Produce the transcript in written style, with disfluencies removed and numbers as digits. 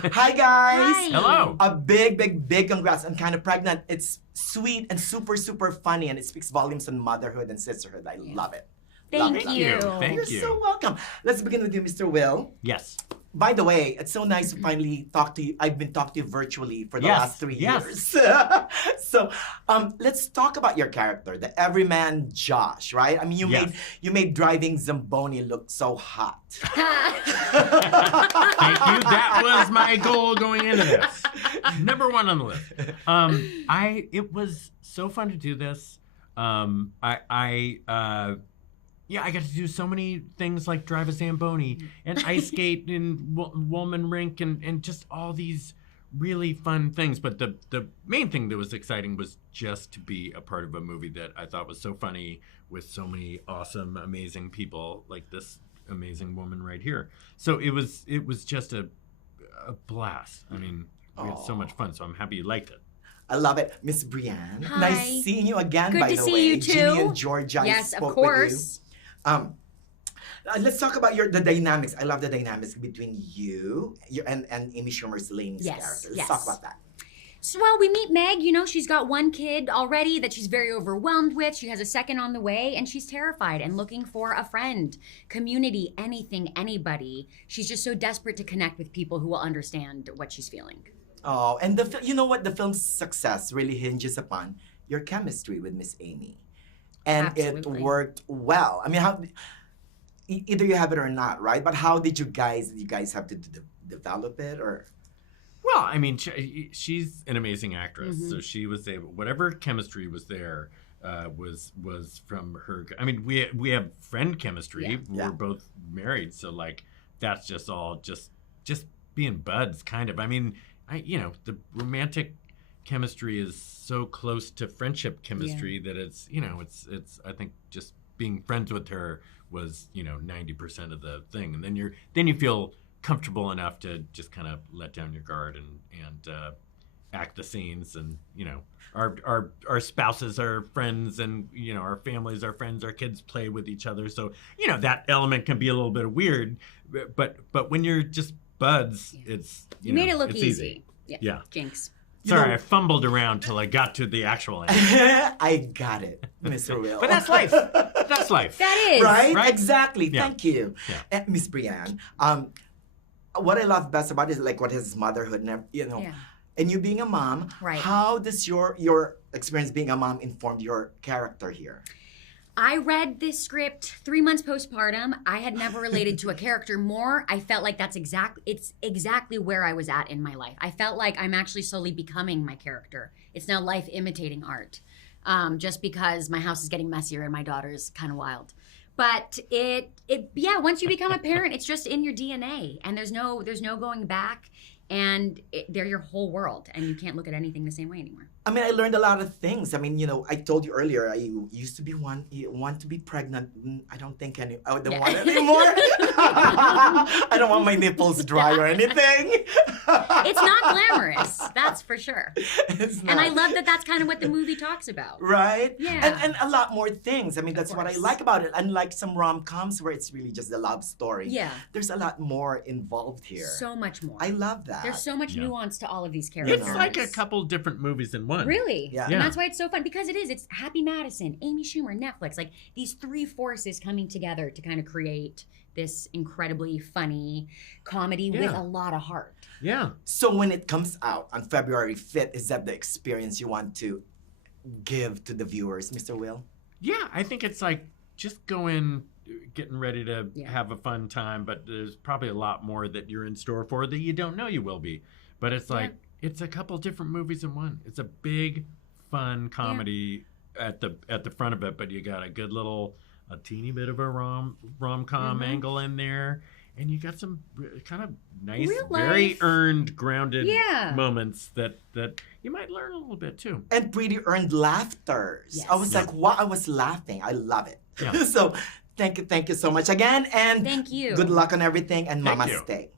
Hi, guys. Hi. Hello. A big congrats. I'm kind of pregnant. It's sweet and super funny, and it speaks volumes on motherhood and sisterhood. I love it. Love Thank it. you. Thank You're you. so welcome. Let's begin with you, Mr. Will. Yes. By the way, it's so nice to finally talk to you. I've been talking to you virtually for the Yes, last 3 yes. years. So, let's talk about your character, the everyman Josh, right? I mean, Yes. you made driving Zamboni look so hot. Thank you. That was my goal going into this. Number one on the list. It was so fun to do this. I got to do so many things like drive a Zamboni and ice skate in Woolman Rink and just all these really fun things. But the main thing that was exciting was just to be a part of a movie that I thought was so funny with so many awesome, amazing people like this amazing woman right here. So it was just a blast. I mean, we had so much fun. So I'm happy you liked it. I love it. Miss Brianne. Hi. Nice seeing you again, Good by to the see way. you too. Ginny and Georgia, Yes, I of spoke course. with you. Let's talk about the dynamics. I love the dynamics between you and Amy Schumer's Lainey's Yes, character. Let's yes. talk about that. So, well, we meet Meg. You know, she's got one kid already that she's very overwhelmed with. She has a second on the way, and she's terrified and looking for a friend, community, anything, anybody. She's just so desperate to connect with people who will understand what she's feeling. Oh, and you know what? The film's success really hinges upon your chemistry with Miss Amy. And Absolutely. it worked well. I mean, either you have it or not, right? But how did you guys have to develop it, or? Well, I mean, she's an amazing actress, Mm-hmm. so she was able. Whatever chemistry was there was from her. I mean, we have friend chemistry. Yeah. We're both married, so like that's just all just being buds, kind of. I mean, the romantic chemistry is so close to friendship chemistry that it's I think just being friends with her was 90% of the thing, and then you feel comfortable enough to just kind of let down your guard and act the scenes, and our spouses are friends, and our families are friends, our kids play with each other, so that element can be a little bit weird, but when you're just buds, it's You made it look it's easy. Yeah. Jinx. Sorry, I fumbled around till I got to the actual end. I got it, Mr. Will. But that's life. That's life. That is. Right? Exactly. Yeah. Thank you. Yeah. Miss Brianne, what I love best about it is like what his motherhood, and Yeah. and you being a mom. Right. How does your experience being a mom inform your character here? I read this script 3 months postpartum. I had never related to a character more. I felt like it's exactly where I was at in my life. I felt like I'm actually slowly becoming my character. It's now life imitating art. Just because my house is getting messier and my daughter's kind of wild. But once you become a parent, it's just in your DNA, and there's no going back, and they're your whole world, and you can't look at anything the same way anymore. I mean, I learned a lot of things. I mean, I told you earlier, I used to be want to be pregnant. I don't think I don't want it anymore. I don't want my nipples dry or anything. It's not glamorous, that's for sure. It's not. And I love that that's kind of what the movie talks about. Right? Yeah. And a lot more things. I mean, that's what I course. like about it. Unlike some rom-coms where it's really just a love story. Yeah. There's a lot more involved here. So much more. I love that. There's so much Yeah. nuance to all of these characters. It's like a couple different movies in one. Really? Yeah. And Yeah. that's why it's so fun, because it's Happy Madison, Amy Schumer, Netflix, like these three forces coming together to kind of create this incredibly funny comedy with Yeah. a lot of heart. Yeah. So when it comes out on February 5th, is that the experience you want to give to the viewers, Mr. Will? Yeah, I think it's like just go in getting ready to Yeah. have a fun time, but there's probably a lot more that you're in store for that you don't know you will be. But it's like it's a couple different movies in one. It's a big, fun comedy at the front of it, but you got a teeny bit of a rom-com angle in there, and you got some kind of nice, Real very life. earned, grounded Yeah. moments that you might learn a little bit too. And pretty earned laughters. Yes. I was like, wow, I was laughing. I love it. Yeah. So thank you so much again. And Thank you. good luck on everything, and Thank Mama you. stay.